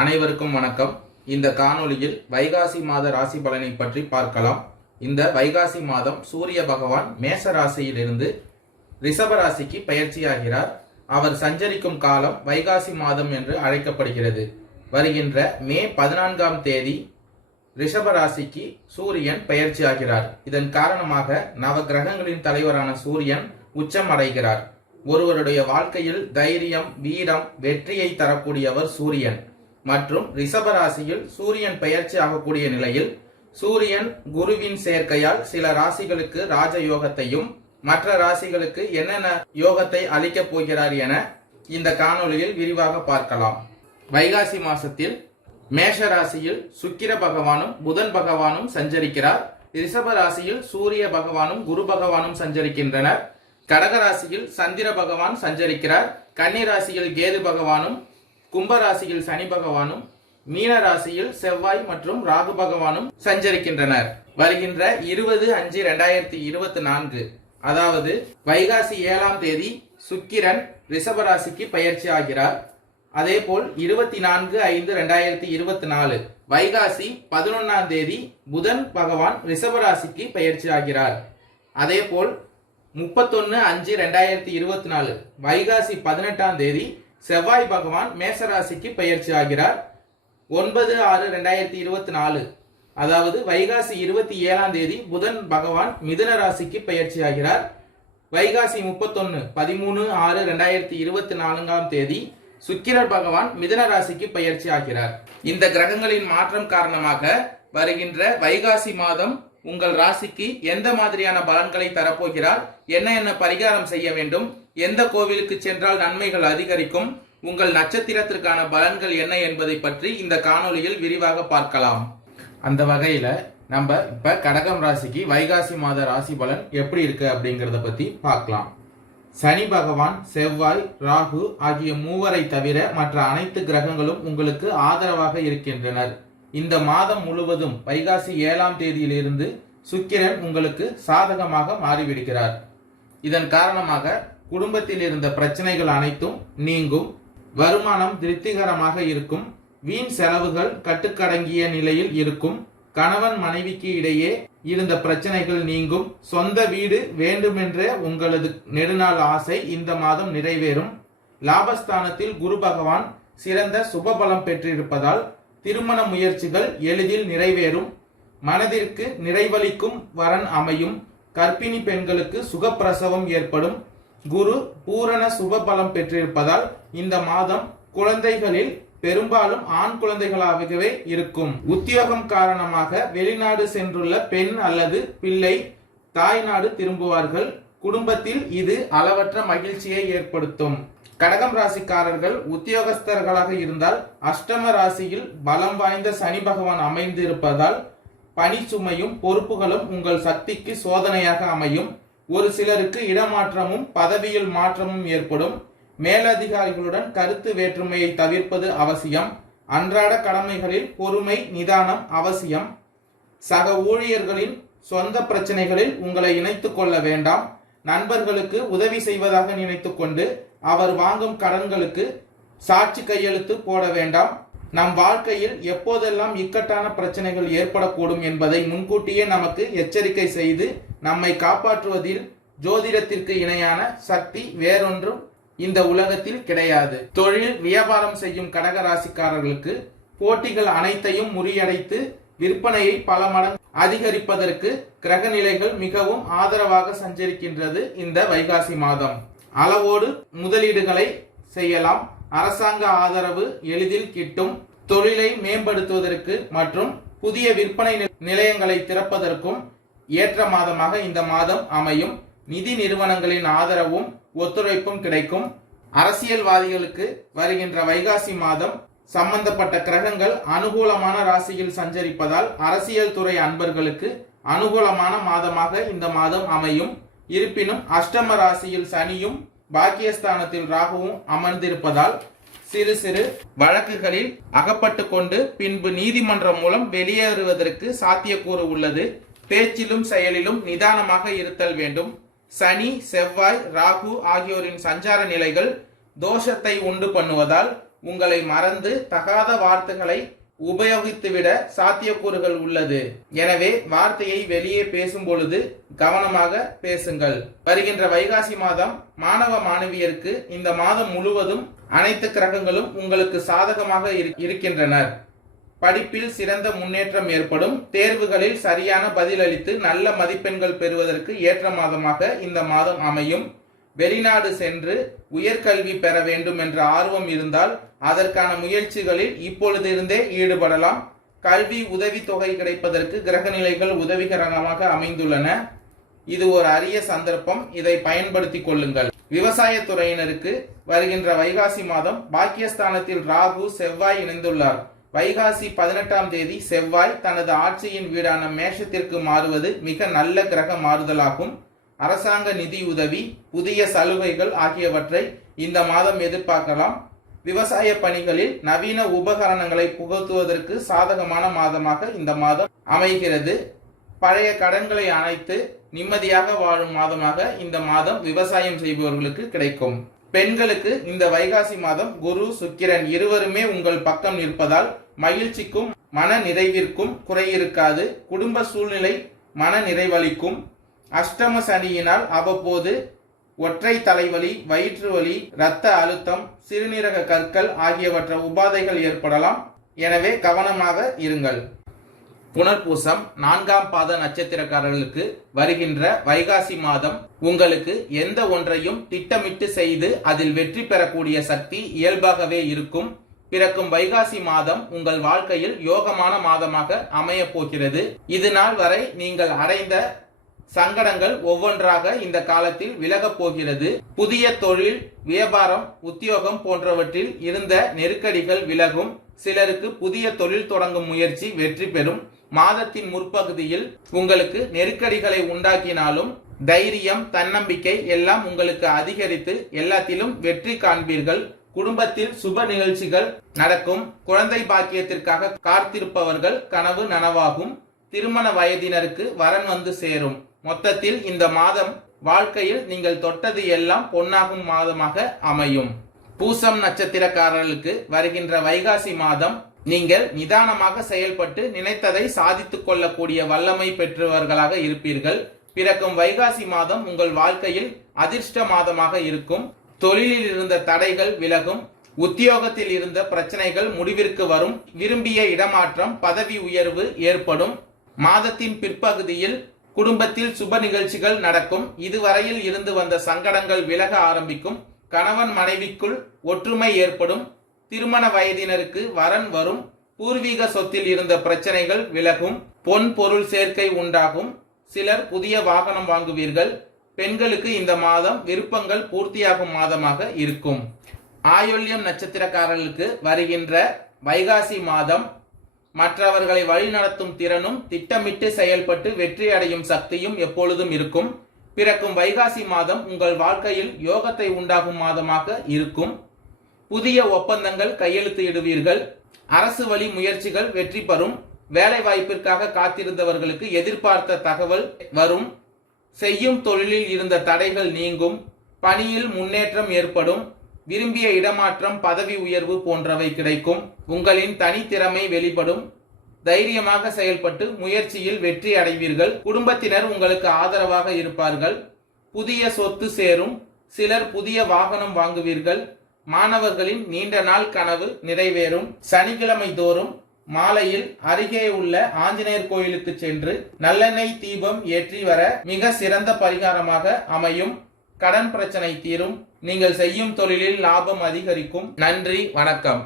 அனைவருக்கும் வணக்கம். இந்த காணொளியில் வைகாசி மாத ராசி பலனை பற்றி பார்க்கலாம். இந்த வைகாசி மாதம் சூரிய பகவான் மேச ராசியிலிருந்து ரிஷப ராசிக்கு பயிற்சியாகிறார். அவர் சஞ்சரிக்கும் காலம் வைகாசி மாதம் என்று அழைக்கப்படுகிறது. வருகின்ற மே பதினான்காம் தேதி ரிஷப ராசிக்கு சூரியன் பயிற்சியாகிறார். இதன் காரணமாக நவ கிரகங்களின் தலைவரான சூரியன் உச்சம் அடைகிறார். ஒருவருடைய வாழ்க்கையில் தைரியம் வீரம் வெற்றியை தரக்கூடியவர் சூரியன். மற்றும் ரிஷபராசியில் சூரியன் பெயர்ச்சி ஆகக்கூடிய நிலையில் சூரியன் குருவின் சேர்க்கையால் சில ராசிகளுக்கு ராஜ யோகத்தையும் மற்ற ராசிகளுக்கு என்னென்ன யோகத்தை அளிக்கப் போகிறார் என இந்த காணொளியில் விரிவாக பார்க்கலாம். வைகாசி மாசத்தில் மேஷ ராசியில் சுக்கிர பகவானும் புதன் பகவானும் சஞ்சரிக்கிறார். ரிஷப ராசியில் சூரிய பகவானும் குரு பகவானும் சஞ்சரிக்கின்றனர். கடகராசியில் சந்திர பகவான் சஞ்சரிக்கிறார். கன்னி ராசியில் கேது பகவானும் கும்பராசியில் சனி பகவானும் மீன ராசியில் செவ்வாய் மற்றும் ராகு பகவானும் சஞ்சரிக்கின்றனர். வருகின்ற இருபது அஞ்சு ரெண்டாயிரத்தி இருபத்தி நான்கு அதாவது வைகாசி ஏழாம் தேதி சுக்கிரன் ரிஷபராசிக்கு பயிற்சி ஆகிறார். அதேபோல் இருபத்தி நான்கு ஐந்து ரெண்டாயிரத்தி இருபத்தி நாலு வைகாசி பதினொன்னாம் தேதி புதன் பகவான் ரிஷபராசிக்கு பயிற்சி ஆகிறார். அதேபோல் முப்பத்தொன்னு அஞ்சு ரெண்டாயிரத்தி இருபத்தி நாலு வைகாசி பதினெட்டாம் தேதி செவ்வாய் பகவான் மேசராசிக்கு பயிற்சி ஆகிறார் ஒன்பது ஆறு ரெண்டாயிரத்தி இருபத்தி நாலு. அதாவது வைகாசி இருபத்தி ஏழாம் தேதி புதன் பகவான் மிதுன ராசிக்கு பயிற்சி ஆகிறார் வைகாசி முப்பத்தொன்னு பதிமூணு ஆறு ரெண்டாயிரத்தி இருபத்தி நான்காம் தேதி சுக்கிரர் பகவான் மிதுன ராசிக்கு பயிற்சி ஆகிறார் இந்த கிரகங்களின் மாற்றம் காரணமாக வருகின்ற வைகாசி மாதம் உங்கள் ராசிக்கு எந்த மாதிரியான பலன்களை தரப்போகிறார்? என்ன என்ன பரிகாரம் செய்ய வேண்டும்? எந்த கோவிலுக்கு சென்றால் நன்மைகள் அதிகரிக்கும்? உங்கள் நட்சத்திரத்திற்கான பலன்கள் என்ன என்பதை பற்றி இந்த காணொலியில் விரிவாக பார்க்கலாம். அந்த வகையில நம்ம இப்ப கடகம் ராசிக்கு வைகாசி மாத ராசி பலன் எப்படி இருக்கு அப்படிங்கிறத பத்தி பார்க்கலாம். சனி பகவான் செவ்வாய் ராகு ஆகிய மூவரை தவிர மற்ற அனைத்து கிரகங்களும் உங்களுக்கு ஆதரவாக இருக்கின்றனர். இந்த மாதம் முழுவதும் வைகாசி ஏழாம் தேதியிலிருந்து சுக்கிரன் உங்களுக்கு சாதகமாக மாறிவிடுகிறார். இதன் காரணமாக குடும்பத்தில் இருந்த பிரச்சனைகள் அனைத்தும் நீங்கும். வருமானம் திருப்திகரமாக இருக்கும். வீண் செலவுகள் கட்டுக்கடங்கிய நிலையில் இருக்கும். கணவன் மனைவிக்கு இடையே இருந்த பிரச்சனைகள் நீங்கும். சொந்த வீடு வேண்டுமென்றே உங்களது நெடுநாள் ஆசை இந்த மாதம் நிறைவேறும். லாபஸ்தானத்தில் குரு பகவான் சிறந்த சுபபலம் பெற்றிருப்பதால் திருமண முயற்சிகள் எளிதில் நிறைவேறும். மனதிற்கு நிறைவளிக்கும் வரன் அமையும். கர்ப்பிணி பெண்களுக்கு சுகப்பிரசவம் ஏற்படும். குரு பூரண சுபபலம் பெற்றிருப்பதால் இந்த மாதம் குழந்தைகளில் பெரும்பாலும் ஆண் குழந்தைகளாகவே இருக்கும். உத்தியோகம் காரணமாக வெளிநாடு சென்றுள்ள பெண் அல்லது பிள்ளை தாய்நாடு திரும்புவார்கள். குடும்பத்தில் இது அளவற்ற மகிழ்ச்சியை ஏற்படுத்தும். கடகம் ராசிக்காரர்கள் உத்தியோகஸ்தர்களாக இருந்தால் அஷ்டம ராசியில் பலம் வாய்ந்த சனி பகவான் அமைந்திருப்பதால் பணி சுமையும் பொறுப்புகளும் உங்கள் சக்திக்கு சோதனையாக அமையும். ஒரு சிலருக்கு இடமாற்றமும் பதவியில் மாற்றமும் ஏற்படும். மேலதிகாரிகளுடன் கருத்து வேற்றுமையை தவிர்ப்பது அவசியம். அன்றாட கடமைகளில் பொறுமை நிதானம் அவசியம். சக ஊழியர்களின் சொந்த பிரச்சனைகளில் உங்களை இணைத்து கொள்ள வேண்டாம். நண்பர்களுக்கு உதவி செய்வதாக நினைத்துக்கொண்டு அவர் வாங்கும் கடன்களுக்கு சாட்சி கையெழுத்து போட வேண்டாம். நம் வாழ்க்கையில் எப்போதெல்லாம் இக்கட்டான பிரச்சனைகள் ஏற்படக்கூடும் என்பதை முன்கூட்டியே நமக்கு எச்சரிக்கை செய்து நம்மை காப்பாற்றுவதில் ஜோதிடத்திற்கு இணையான சக்தி வேறொன்றும் இந்த உலகத்தில் கிடையாது. தொழில் வியாபாரம் செய்யும் கடகராசிக்காரர்களுக்கு போட்டிகள் அனைத்தையும் முறியடைத்து விற்பனையை பல மடங்கு அதிகரிப்பதற்கு கிரக நிலைகள் மிகவும் ஆதரவாக சஞ்சரிக்கின்றது இந்த வைகாசி மாதம். அளவோடு முதலீடுகளை செய்யலாம். அரசாங்க ஆதரவு எளிதில் கிட்டும். தொழிலை மேம்படுத்துவதற்கு மற்றும் புதிய விற்பனை நி- நிலையங்களை திறப்பதற்கும் ஏற்ற மாதமாக இந்த மாதம் அமையும். நிதி நிறுவனங்களின் ஆதரவும் ஒத்துழைப்பும் கிடைக்கும். அரசியல்வாதிகளுக்கு வருகின்ற வைகாசி மாதம் சம்பந்தப்பட்ட கிரகங்கள் அனுகூலமான ராசியில் சஞ்சரிப்பதால் அரசியல் துறை அன்பர்களுக்கு அனுகூலமான மாதமாக இந்த மாதம் அமையும். இருப்பினும் அஷ்டம ராசியில் சனியும் பாக்கியஸ்தானத்தில் ராகுவும் அமர்ந்திருப்பதால் சிறு சிறு வழக்குகளில் அகப்பட்டு கொண்டு பின்பு நீதிமன்றம் மூலம் வெளியேறுவதற்கு சாத்தியக்கூறு உள்ளது. பேச்சிலும் செயலிலும் நிதானமாக இருத்தல் வேண்டும். சனி செவ்வாய் ராகு ஆகியோரின் சஞ்சார நிலைகள் தோஷத்தை உண்டு பண்ணுவதால் உங்களை மறந்து தகாத வார்த்தைகளை உபயோகித்துவிட சாத்தியக்கூறுகள் உள்ளது. எனவே வார்த்தையை வெளியே பேசும் பொழுது கவனமாக பேசுங்கள். வருகின்ற வைகாசி மாதம் மாணவ மாணவியருக்கு இந்த மாதம் முழுவதும் அனைத்து கிரகங்களும் உங்களுக்கு சாதகமாக இரு- இருக்கின்றனர். படிப்பில் சிறந்த முன்னேற்றம் ஏற்படும். தேர்வுகளில் சரியான பதிலளித்து நல்ல மதிப்பெண்கள் பெறுவதற்கு ஏற்ற மாதமாக இந்த மாதம் அமையும். வெளிநாடு சென்று உயர்கல்வி பெற வேண்டும் என்ற ஆர்வம் இருந்தால் அதற்கான முயற்சிகளில் இப்பொழுதிருந்தே ஈடுபடலாம். கல்வி உதவித்தொகை கிடைப்பதற்கு கிரகநிலைகள் உதவிகரமாக அமைந்துள்ளன. இது ஒரு அரிய சந்தர்ப்பம். இதை பயன்படுத்திக் கொள்ளுங்கள். விவசாயத்துறையினருக்கு வருகின்ற வைகாசி மாதம் பாக்கியஸ்தானத்தில் ராகு செவ்வாய் இணைந்துள்ளார். வைகாசி பதினெட்டாம் தேதி செவ்வாய் தனது ஆட்சியின் வீடான மேஷத்திற்கு மாறுவது மிக நல்ல கிரக மாறுதலாகும். அரசாங்க நிதி உதவி புதிய சலுகைகள் ஆகியவற்றை இந்த மாதம் எதிர்பார்க்கலாம். விவசாய பணிகளில் நவீன உபகரணங்களை புகுத்துவதற்கு சாதகமான மாதமாக இந்த மாதம் அமைகிறது. பழைய கடன்களை அணைத்து நிம்மதியாக வாழும் மாதமாக இந்த மாதம் விவசாயம் செய்பவர்களுக்கு கிடைக்கும். பெண்களுக்கு இந்த வைகாசி மாதம் குரு சுக்கிரன் இருவருமே உங்கள் பக்கம் நிற்பதால் மகிழ்ச்சிக்கும் மன நிறைவிற்கும் குறையிருக்காது. குடும்ப சூழ்நிலை மன நிறைவளிக்கும். அஷ்டம சனியினால் அவ்வப்போது ஒற்றை தலைவலி வயிற்று வலி இரத்த அழுத்தம் சிறுநீரக கற்கள் ஆகியவற்ற உபாதைகள் ஏற்படலாம். எனவே கவனமாக இருங்கள். புனர்பூசம் நான்காம் பாத நட்சத்திரக்காரர்களுக்கு வருகின்ற வைகாசி மாதம் உங்களுக்கு எந்த ஒன்றையும் திட்டமிட்டு செய்து அதில் வெற்றி பெறக்கூடிய சக்தி இயல்பாகவே இருக்கும். பிறக்கும் வைகாசி மாதம் உங்கள் வாழ்க்கையில் யோகமான மாதமாக அமையப் போகிறது. இது நாள் வரை நீங்கள் அடைந்த சங்கடங்கள் ஒவ்வொன்றாக இந்த காலத்தில் விலகப் போகிறது. புதிய தொழில் வியாபாரம் உத்தியோகம் போன்றவற்றில் இருந்த நெருக்கடிகள் விலகும். சிலருக்கு புதிய தொழில் தொடங்கும் முயற்சி வெற்றி பெறும். மாதத்தின் முற்பகுதியில் உங்களுக்கு நெருக்கடிகளை உண்டாக்கினாலும் தைரியம் தன்னம்பிக்கை எல்லாம் உங்களுக்கு அதிகரித்து எல்லாத்திலும் வெற்றி காண்பீர்கள். குடும்பத்தில் சுப நிகழ்ச்சிகள் நடக்கும். குழந்தை பாக்கியத்திற்காக காத்திருப்பவர்கள் கனவு நனவாகும். திருமண வயதினருக்கு வரன் வந்து சேரும். மொத்தத்தில் இந்த மாதம் வாழ்க்கையில் நீங்கள் தொட்டது எல்லாம் பொன்னாகும் மாதமாக அமையும். பூசம் நட்சத்திரக்காரர்களுக்கு வருகின்ற வைகாசி மாதம் நீங்கள் நிதானமாக செயல்பட்டு நினைத்ததை சாதித்துக் கொள்ளக்கூடிய வல்லமை பெற்றவர்களாக இருப்பீர்கள். பிறக்கும் வைகாசி மாதம் உங்கள் வாழ்க்கையில் அதிர்ஷ்ட மாதமாக இருக்கும். தொழிலில் இருந்த தடைகள் விலகும். உத்தியோகத்தில் இருந்த பிரச்சனைகள் முடிவிற்கு வரும். விரும்பிய இடமாற்றம் பதவி உயர்வு ஏற்படும். மாதத்தின் பிற்பகுதியில் குடும்பத்தில் சுப நிகழ்ச்சிகள் நடக்கும். இதுவரையில் இருந்து வந்த சங்கடங்கள் விலக ஆரம்பிக்கும். கணவன் மனைவிக்குள் ஒற்றுமை ஏற்படும். திருமண வயதினருக்கு வரன் வரும். பூர்வீக சொத்தில் இருந்த பிரச்சனைகள் விலகும். பொன் பொருள் சேர்க்கை உண்டாகும். சிலர் புதிய வாகனம் வாங்குவீர்கள். பெண்களுக்கு இந்த மாதம் விருப்பங்கள் பூர்த்தியாகும் மாதமாக இருக்கும். ஆயுள்யம் நட்சத்திரக்காரர்களுக்கு வருகின்ற வைகாசி மாதம் மற்றவர்களை வழிநடத்தும் திறனும் திட்டமிட்டு செயல்பட்டு வெற்றி அடையும் சக்தியும் எப்பொழுதும் இருக்கும். பிறக்கும் வைகாசி மாதம் உங்கள் வாழ்க்கையில் யோகத்தை உண்டாகும் மாதமாக இருக்கும். புதிய ஒப்பந்தங்கள் கையெழுத்து இடுவீர்கள். அரசு வழி முயற்சிகள் வெற்றி பெறும். வேலை வாய்ப்பிற்காக காத்திருந்தவர்களுக்கு எதிர்பார்த்த தகவல் வரும். செய்யும் தொழிலில் இருந்த தடைகள் நீங்கும். பணியில் முன்னேற்றம் ஏற்படும். விரும்பிய இடமாற்றம் பதவி உயர்வு போன்றவை கிடைக்கும். உங்களின் தனித்திறமை வெளிப்படும். தைரியமாக செயல்பட்டு முயற்சியில் வெற்றி அடைவீர்கள். குடும்பத்தினர் உங்களுக்கு ஆதரவாக இருப்பார்கள். புதிய சொத்து சேரும். சிலர் புதிய வாகனம் வாங்குவீர்கள். மாணவர்களின் நீண்ட நாள் கனவு நிறைவேறும். சனிக்கிழமை தோறும் மாலையில் அருகே உள்ள ஆஞ்சநேயர் கோயிலுக்கு சென்று நல்லெண்ணெய் தீபம் ஏற்றி வர மிக சிறந்த பரிகாரமாக அமையும். கடன் பிரச்சனை தீரும். நீங்கள் செய்யும் தொழிலில் லாபம் அதிகரிக்கும். நன்றி வணக்கம்.